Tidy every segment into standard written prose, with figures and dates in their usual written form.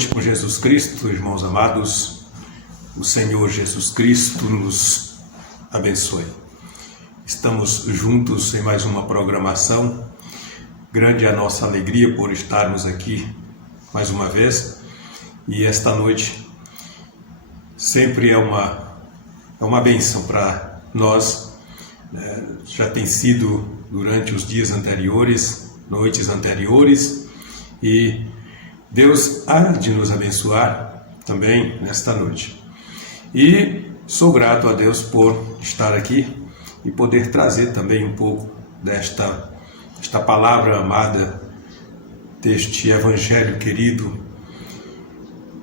noite por Jesus Cristo, irmãos amados. O Senhor Jesus Cristo nos abençoe. Estamos juntos em mais uma programação. Grande é a nossa alegria por estarmos aqui mais uma vez. E esta noite sempre é uma bênção para nós. Já tem sido durante os dias anteriores, noites anteriores, e Deus há de nos abençoar também nesta noite. E sou grato a Deus por estar aqui e poder trazer também um pouco desta palavra amada, deste Evangelho querido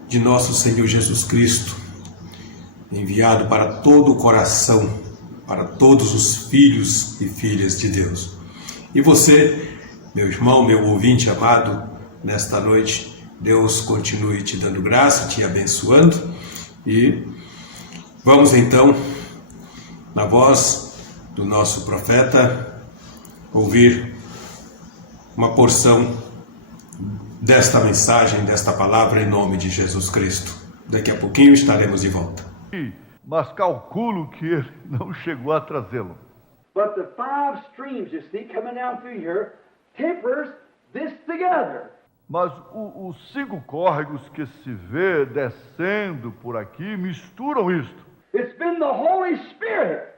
de nosso Senhor Jesus Cristo, enviado para todo o coração, para todos os filhos e filhas de Deus. E você, meu irmão, meu ouvinte amado, nesta noite, Deus continue te dando graça, te abençoando. E vamos então, na voz do nosso profeta, ouvir uma porção desta mensagem, desta palavra em nome de Jesus Cristo. Daqui a pouquinho estaremos de volta. Mas calculo que ele não chegou a trazê-lo. But the 5 streams you see coming down through here tempers this together. Mas os 5 córregos que se vê descendo por aqui misturam isto. It's been the Holy Spirit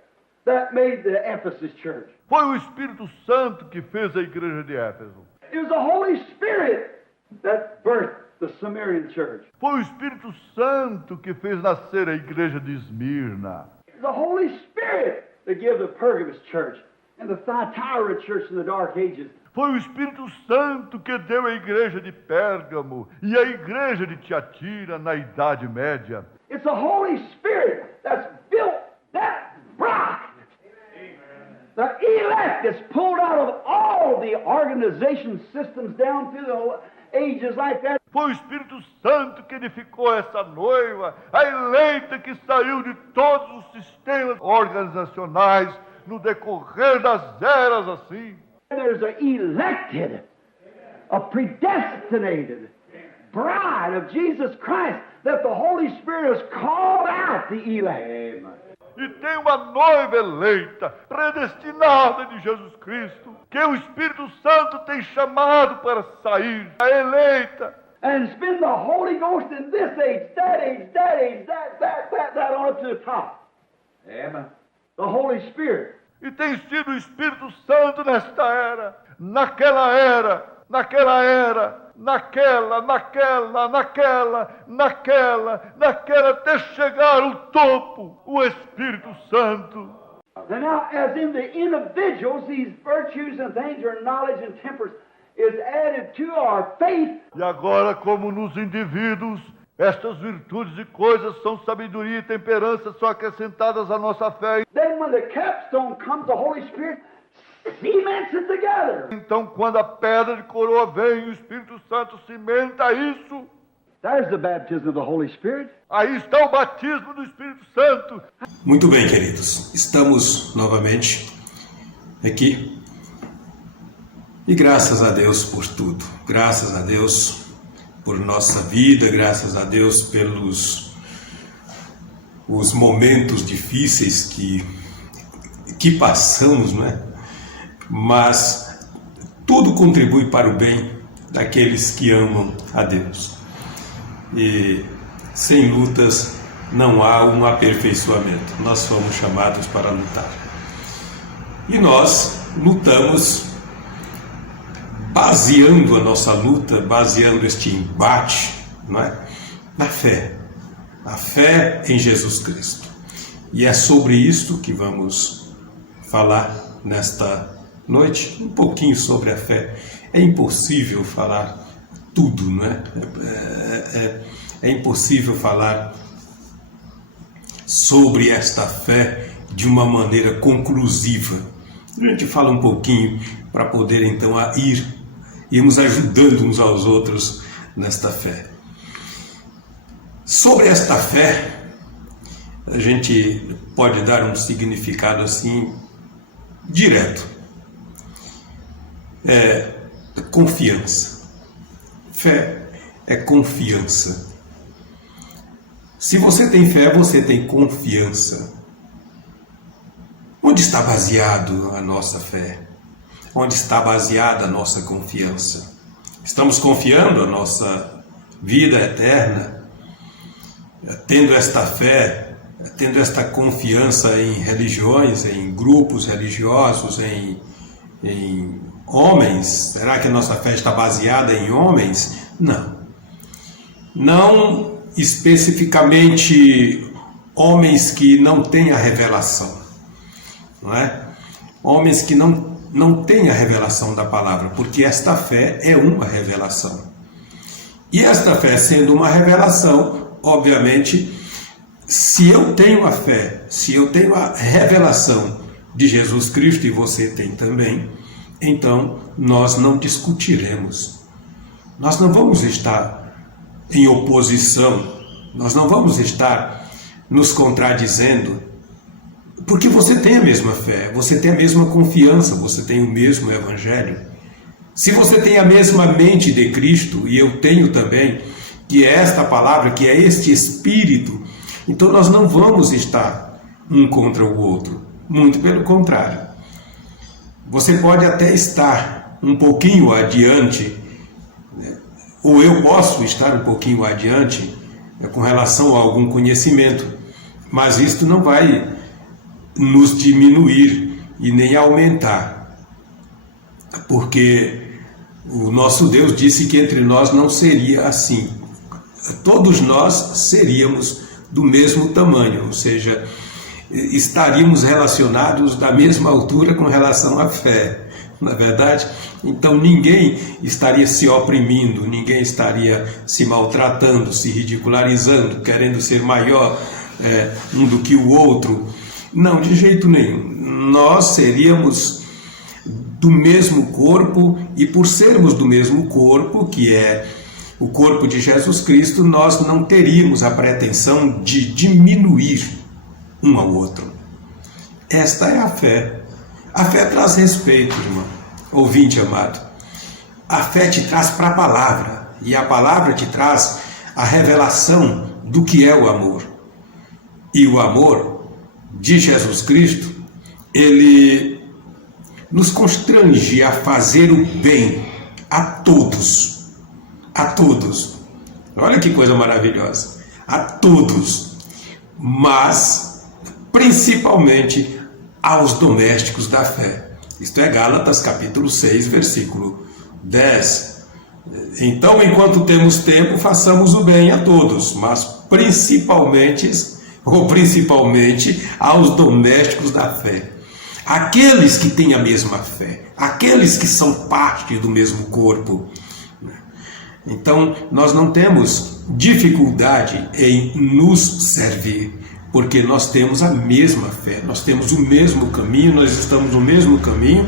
that made the Ephesus church. Foi o Espírito Santo que fez a igreja de Éfeso. It was the Holy Spirit that birthed the Samaritan church. Foi o Espírito Santo que fez nascer a igreja de Esmirna. The Holy Spirit that gave the Pergamos church and the Thyatira church in the Dark Ages. Foi o Espírito Santo que deu a igreja de Pérgamo e a igreja de Tiatira na Idade Média. It's the Holy Spirit that's built that rock. The elect is pulled out of all the organization systems down through the ages like that. Foi o Espírito Santo que edificou essa noiva, a eleita que saiu de todos os sistemas organizacionais no decorrer das eras assim. There's an elected, a predestinated bride of Jesus Christ that the Holy Spirit has called out the elect. E tem uma noiva eleita, predestinada de Jesus Cristo, que o Espírito Santo tem chamado para sair, a eleita. And it's been the Holy Ghost in this age, that age, that age, that on up to the top. Amen. The Holy Spirit. E tem sido o Espírito Santo nesta era, naquela era, naquela era, naquela, até chegar ao topo, o Espírito Santo. And now, as in the individuals, these virtues and things, or knowledge and temperance, is added to our faith. E agora, como nos indivíduos, estas virtudes e coisas são sabedoria e temperança, são acrescentadas à nossa fé. Then when the capstone comes, the Holy Spirit cements it together. Então, quando a pedra de coroa vem, o Espírito Santo cimenta isso. There's the baptism of the Holy Spirit. Aí está o batismo do Espírito Santo. Muito bem, queridos. Estamos novamente aqui. E graças a Deus por tudo. Graças a Deus por nossa vida, graças a Deus pelos os momentos difíceis que passamos, não é? Mas tudo contribui para o bem daqueles que amam a Deus. E sem lutas não há um aperfeiçoamento. Nós fomos chamados para lutar. E nós lutamos baseando a nossa luta, baseando este embate, não é? Na fé. A fé em Jesus Cristo. E é sobre isto que vamos falar nesta noite, um pouquinho sobre a fé. É impossível falar tudo, não é? É impossível falar sobre esta fé de uma maneira conclusiva. A gente fala um pouquinho para poder então irmos ajudando uns aos outros nesta fé. Sobre esta fé, a gente pode dar um significado assim direto. Confiança. Fé é confiança. Se você tem fé, você tem confiança. Onde está baseado a nossa fé? Onde está baseada a nossa confiança? Estamos confiando a nossa vida eterna, tendo esta fé, tendo esta confiança em religiões, em grupos religiosos, em homens? Será que a nossa fé está baseada em homens? Não. Não especificamente homens que não têm a revelação, não é? Homens que não têm a revelação da palavra, porque esta fé é uma revelação. E esta fé sendo uma revelação, obviamente, se eu tenho a fé, se eu tenho a revelação de Jesus Cristo e você tem também, então nós não discutiremos. Nós não vamos estar em oposição, nós não vamos estar nos contradizendo, porque você tem a mesma fé, você tem a mesma confiança, você tem o mesmo evangelho. Se você tem a mesma mente de Cristo, e eu tenho também, que é esta palavra, que é este Espírito, então nós não vamos estar um contra o outro, muito pelo contrário. Você pode até estar um pouquinho adiante, ou eu posso estar um pouquinho adiante com relação a algum conhecimento, mas isto não vai nos diminuir e nem aumentar, porque o nosso Deus disse que entre nós não seria assim. Todos nós seríamos do mesmo tamanho, ou seja, estaríamos relacionados da mesma altura com relação à fé, não é verdade? Então ninguém estaria se oprimindo, ninguém estaria se maltratando, se ridicularizando, querendo ser maior um do que o outro. Não, de jeito nenhum. Nós seríamos do mesmo corpo, e por sermos do mesmo corpo, que é o corpo de Jesus Cristo, nós não teríamos a pretensão de diminuir um ao outro. Esta é a fé. A fé traz respeito, irmão, ouvinte amado. A fé te traz para a palavra, e a palavra te traz a revelação do que é o amor. E o amor de Jesus Cristo, ele nos constrange a fazer o bem a todos. A todos. Olha que coisa maravilhosa. A todos. Mas, principalmente, aos domésticos da fé. Isto é Gálatas capítulo 6, versículo 10. Então, enquanto temos tempo, façamos o bem a todos, mas principalmente aos domésticos da fé. Aqueles que têm a mesma fé, aqueles que são parte do mesmo corpo. Então, nós não temos dificuldade em nos servir, porque nós temos a mesma fé, nós temos o mesmo caminho, nós estamos no mesmo caminho,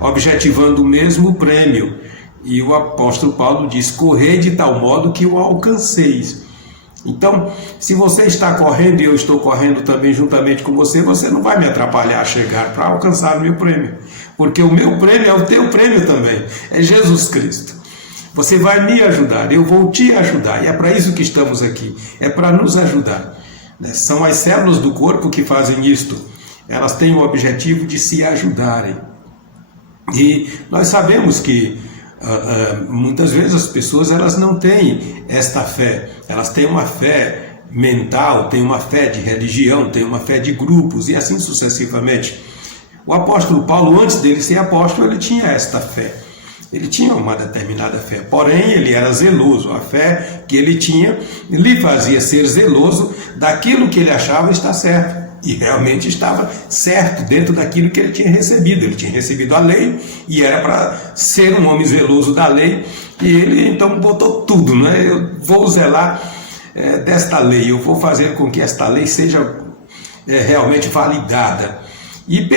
objetivando o mesmo prêmio. E o apóstolo Paulo diz: correi de tal modo que o alcanceis. Então, se você está correndo e eu estou correndo também juntamente com você, você não vai me atrapalhar a chegar para alcançar o meu prêmio, porque o meu prêmio é o teu prêmio também, é Jesus Cristo. Você vai me ajudar, eu vou te ajudar, e é para isso que estamos aqui, é para nos ajudar. São as células do corpo que fazem isto, elas têm o objetivo de se ajudarem. E nós sabemos que muitas vezes as pessoas elas não têm esta fé, elas têm uma fé mental, têm uma fé de religião, têm uma fé de grupos e assim sucessivamente. O apóstolo Paulo, antes dele ser apóstolo, ele tinha esta fé, ele tinha uma determinada fé, porém ele era zeloso. A fé que ele tinha lhe fazia ser zeloso daquilo que ele achava estar certo. E realmente estava certo dentro daquilo que ele tinha recebido. Ele tinha recebido a lei e era para ser um homem zeloso da lei. E ele então botou tudo, né? Eu vou zelar desta lei, eu vou fazer com que esta lei seja realmente validada. E ele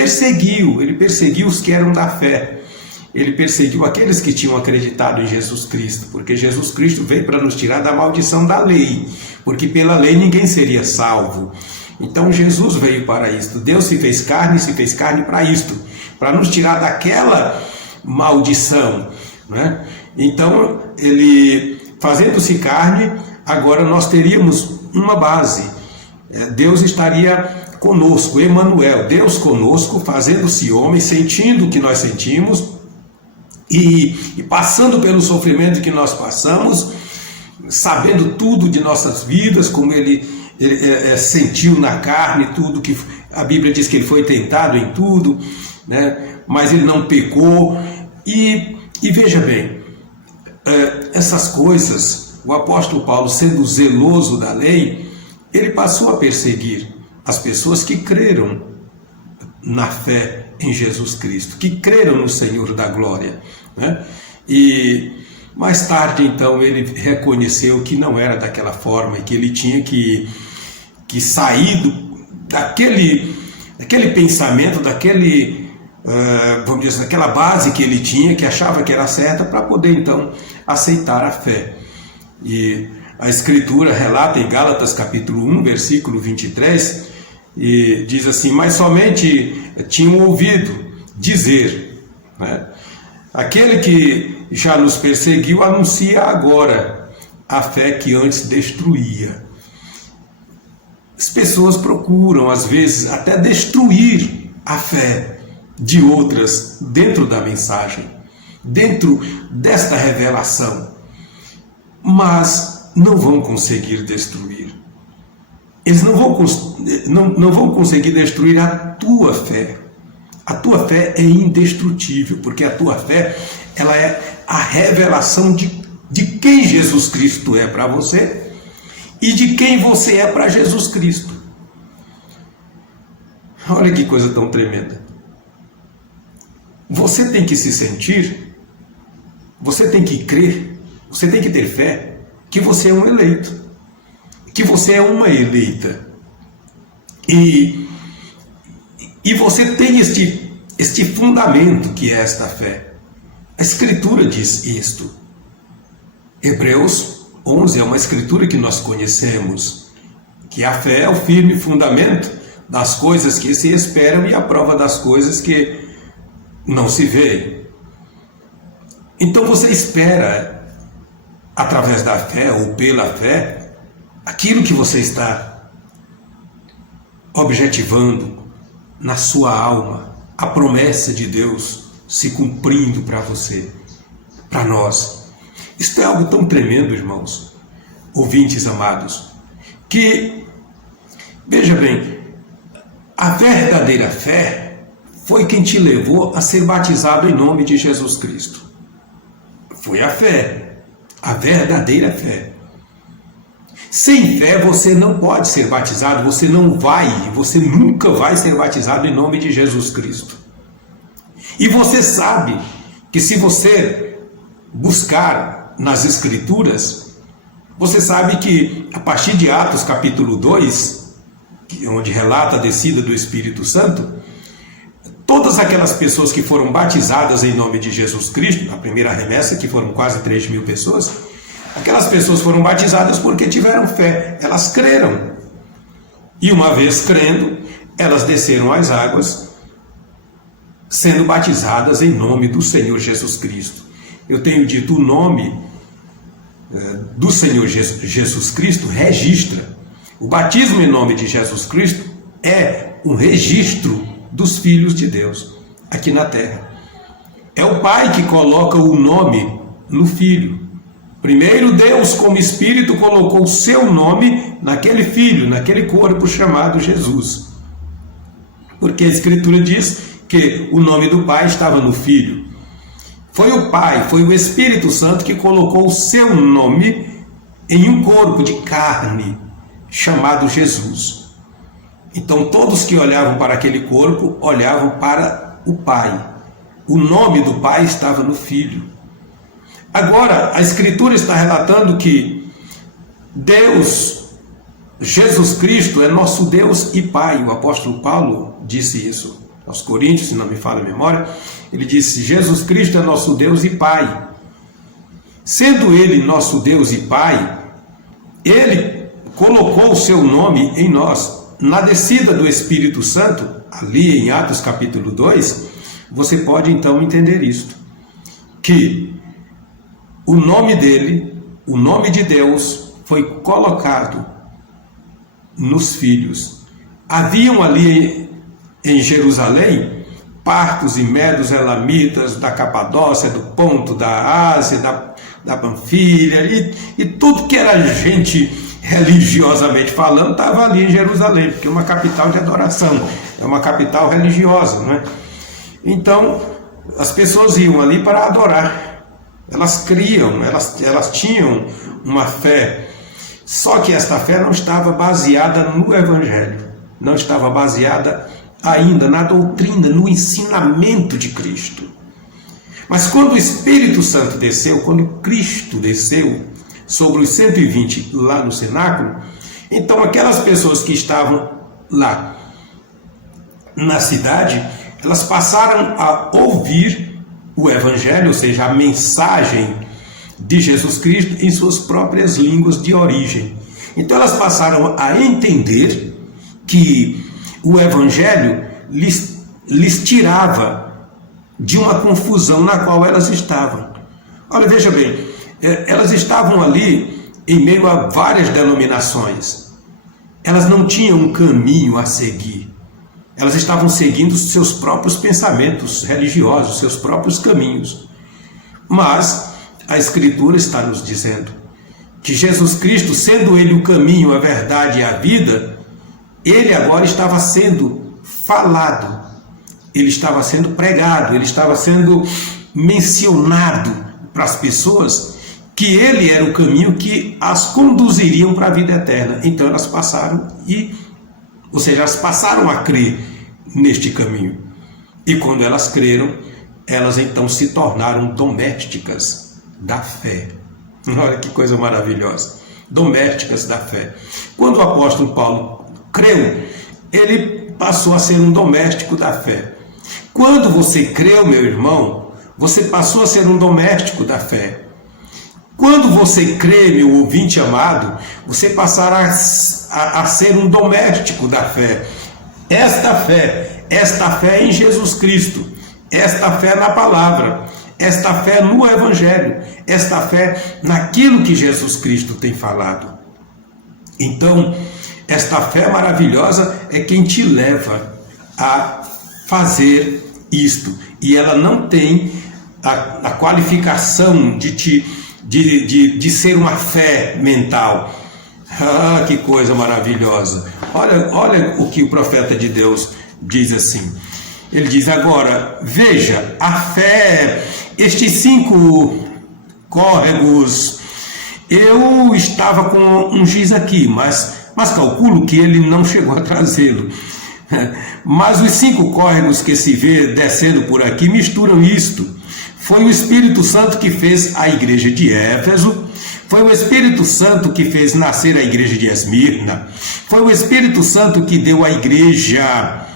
perseguiu os que eram da fé. Ele perseguiu aqueles que tinham acreditado em Jesus Cristo, porque Jesus Cristo veio para nos tirar da maldição da lei, porque pela lei ninguém seria salvo. Então Jesus veio para isto, Deus se fez carne para isto, para nos tirar daquela maldição, né? Então ele fazendo-se carne, agora nós teríamos uma base. Deus estaria conosco, Emanuel, Deus conosco, fazendo-se homem, sentindo o que nós sentimos e passando pelo sofrimento que nós passamos, sabendo tudo de nossas vidas, como ele sentiu na carne tudo, que a Bíblia diz que ele foi tentado em tudo, né? Mas ele não pecou. E veja bem, essas coisas, o apóstolo Paulo, sendo zeloso da lei, ele passou a perseguir as pessoas que creram na fé em Jesus Cristo, que creram no Senhor da glória, né? E mais tarde, então, ele reconheceu que não era daquela forma e que ele tinha que sair daquele pensamento, vamos dizer, daquela base que ele tinha, que achava que era certa, para poder, então, aceitar a fé. E a Escritura relata em Gálatas capítulo 1, versículo 23, e diz assim: mas somente tinham ouvido dizer, né? Aquele que já nos perseguiu anuncia agora a fé que antes destruía. As pessoas procuram, às vezes, até destruir a fé de outras dentro da mensagem, dentro desta revelação, mas não vão conseguir destruir. Eles não vão conseguir destruir a tua fé. A tua fé é indestrutível, porque a tua fé, ela é a revelação de quem Jesus Cristo é para você e de quem você é para Jesus Cristo. Olha que coisa tão tremenda. Você tem que se sentir, você tem que crer, você tem que ter fé que você é um eleito, que você é uma eleita. E você tem este fundamento que é esta fé. A Escritura diz isto. Hebreus 11 é uma Escritura que nós conhecemos, que a fé é o firme fundamento das coisas que se esperam e a prova das coisas que não se veem. Então você espera, através da fé ou pela fé, aquilo que você está objetivando na sua alma, a promessa de Deus se cumprindo para você, para nós. Isto é algo tão tremendo, irmãos, ouvintes amados, que, veja bem, a verdadeira fé foi quem te levou a ser batizado em nome de Jesus Cristo. Foi a fé, a verdadeira fé. Sem fé você não pode ser batizado, você nunca vai ser batizado em nome de Jesus Cristo. E você sabe que se você buscar nas Escrituras, você sabe que a partir de Atos capítulo 2, onde relata a descida do Espírito Santo, todas aquelas pessoas que foram batizadas em nome de Jesus Cristo, na primeira remessa, que foram quase 3.000 pessoas, aquelas pessoas foram batizadas porque tiveram fé, elas creram. E uma vez crendo, elas desceram às águas, sendo batizadas em nome do Senhor Jesus Cristo. Eu tenho dito, o nome do Senhor Jesus Cristo registra. O batismo em nome de Jesus Cristo é um registro dos filhos de Deus aqui na terra. É o Pai que coloca o nome no Filho. Primeiro Deus, como Espírito, colocou o seu nome naquele Filho, naquele corpo chamado Jesus. Porque a Escritura diz que o nome do Pai estava no Filho. Foi o Pai, foi o Espírito Santo que colocou o seu nome em um corpo de carne chamado Jesus. Então todos que olhavam para aquele corpo olhavam para o Pai. O nome do Pai estava no Filho. Agora, a Escritura está relatando que Deus, Jesus Cristo, é nosso Deus e Pai. O apóstolo Paulo disse isso aos Coríntios, se não me falha a memória. Ele disse: Jesus Cristo é nosso Deus e Pai. Sendo Ele nosso Deus e Pai, Ele colocou o seu nome em nós. Na descida do Espírito Santo, ali em Atos capítulo 2, você pode então entender isto, que o nome dele o nome de Deus foi colocado nos filhos. Haviam ali em Jerusalém partos e medos elamitas da Capadócia, do Ponto, da Ásia, da Panfilha, e tudo que era gente religiosamente falando estava ali em Jerusalém, porque é uma capital de adoração, é uma capital religiosa, não é? Então as pessoas iam ali para adorar, elas criam, elas tinham uma fé, só que esta fé não estava baseada no Evangelho, não estava baseada ainda na doutrina, no ensinamento de Cristo. Mas quando o Espírito Santo desceu, quando Cristo desceu sobre os 120 lá no cenáculo, então aquelas pessoas que estavam lá na cidade, elas passaram a ouvir o Evangelho, ou seja, a mensagem de Jesus Cristo em suas próprias línguas de origem. Então elas passaram a entender que o Evangelho lhes tirava de uma confusão na qual elas estavam. Olha, veja bem, elas estavam ali em meio a várias denominações. Elas não tinham um caminho a seguir. Elas estavam seguindo os seus próprios pensamentos religiosos, seus próprios caminhos. Mas a Escritura está nos dizendo que Jesus Cristo, sendo Ele o caminho, a verdade e a vida, Ele agora estava sendo falado, Ele estava sendo pregado, Ele estava sendo mencionado para as pessoas, que Ele era o caminho que as conduziriam para a vida eterna. Então elas passaram elas passaram a crer neste caminho. E quando elas creram, elas então se tornaram domésticas da fé. Olha que coisa maravilhosa. Domésticas da fé. Quando o apóstolo Paulo creu, ele passou a ser um doméstico da fé. Quando você creu, meu irmão, você passou a ser um doméstico da fé. Quando você crê, meu ouvinte amado, você passará a ser um doméstico da fé. Esta fé em Jesus Cristo, esta fé na palavra, esta fé no Evangelho, esta fé naquilo que Jesus Cristo tem falado. Então, esta fé maravilhosa é quem te leva a fazer isto. E ela não tem a qualificação de ser uma fé mental. Ah, que coisa maravilhosa! Olha o que o profeta de Deus diz assim. Ele diz agora, veja, a fé, estes 5 córregos, eu estava com um giz aqui, mas calculo que ele não chegou a trazê-lo. Mas os 5 córregos que se vê descendo por aqui misturam isto. Foi o Espírito Santo que fez a igreja de Éfeso, foi o Espírito Santo que fez nascer a igreja de Esmirna, foi o Espírito Santo que deu a igreja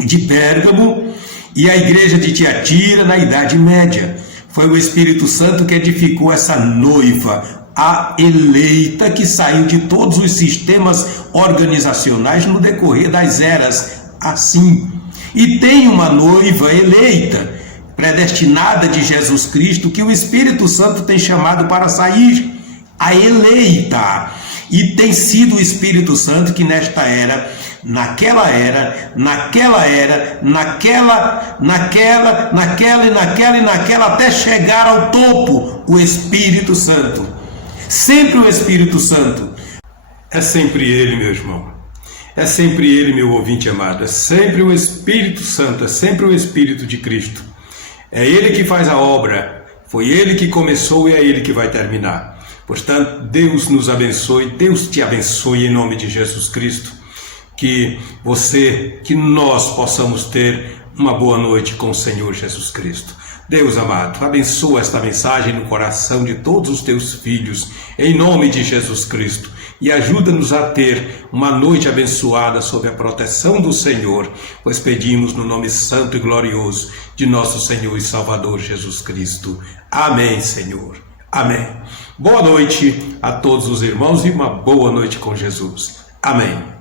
de Pérgamo e a igreja de Tiatira na Idade Média. Foi o Espírito Santo que edificou essa noiva, a eleita que saiu de todos os sistemas organizacionais no decorrer das eras, assim. E tem uma noiva eleita, predestinada de Jesus Cristo, que o Espírito Santo tem chamado para sair, a eleita. E tem sido o Espírito Santo que nesta era, naquela e naquela, até chegar ao topo, o Espírito Santo. Sempre o Espírito Santo. É sempre Ele, meu irmão. É sempre Ele, meu ouvinte amado. É sempre o Espírito Santo, é sempre o Espírito de Cristo. É Ele que faz a obra. Foi Ele que começou e é Ele que vai terminar. Portanto, Deus nos abençoe, Deus te abençoe em nome de Jesus Cristo. Que nós possamos ter uma boa noite com o Senhor Jesus Cristo. Deus amado, abençoa esta mensagem no coração de todos os teus filhos, em nome de Jesus Cristo, e ajuda-nos a ter uma noite abençoada sob a proteção do Senhor, pois pedimos no nome santo e glorioso de nosso Senhor e Salvador Jesus Cristo. Amém, Senhor. Amém. Boa noite a todos os irmãos e uma boa noite com Jesus. Amém.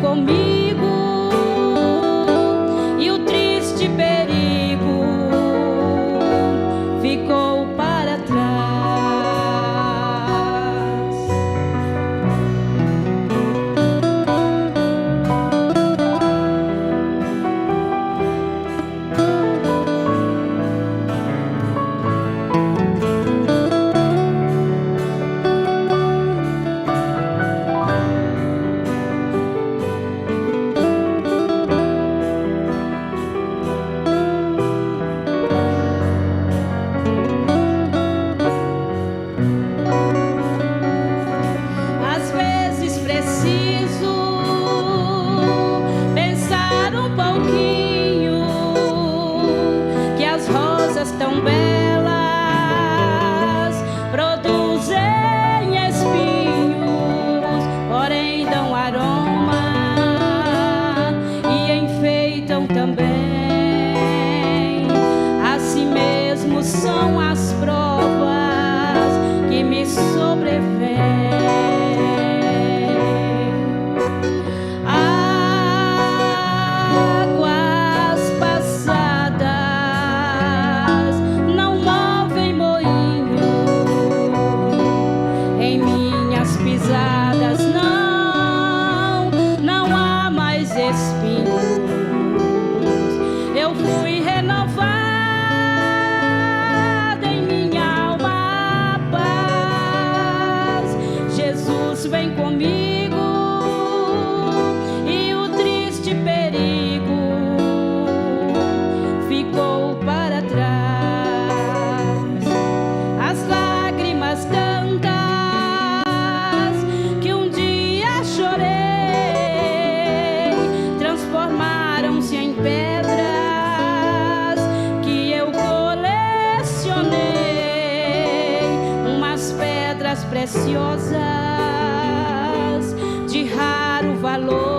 comigo e o triste perigo ficou para trás. Às vezes preciso pensar um pouquinho que as rosas tão belas produzem espinhos, porém dão aroma e enfeitam também. Assim mesmo são as provas que me sobrevêm. Águas passadas não movem moinho, em minhas pisadas não há mais espinhos. Eu fui renovada em minha alma, a paz. Jesus vem comigo e o triste perigo ficou para trás. As lágrimas tantas que um dia chorei transformaram-se em pedras que eu colecionei, umas pedras preciosas de raro valor.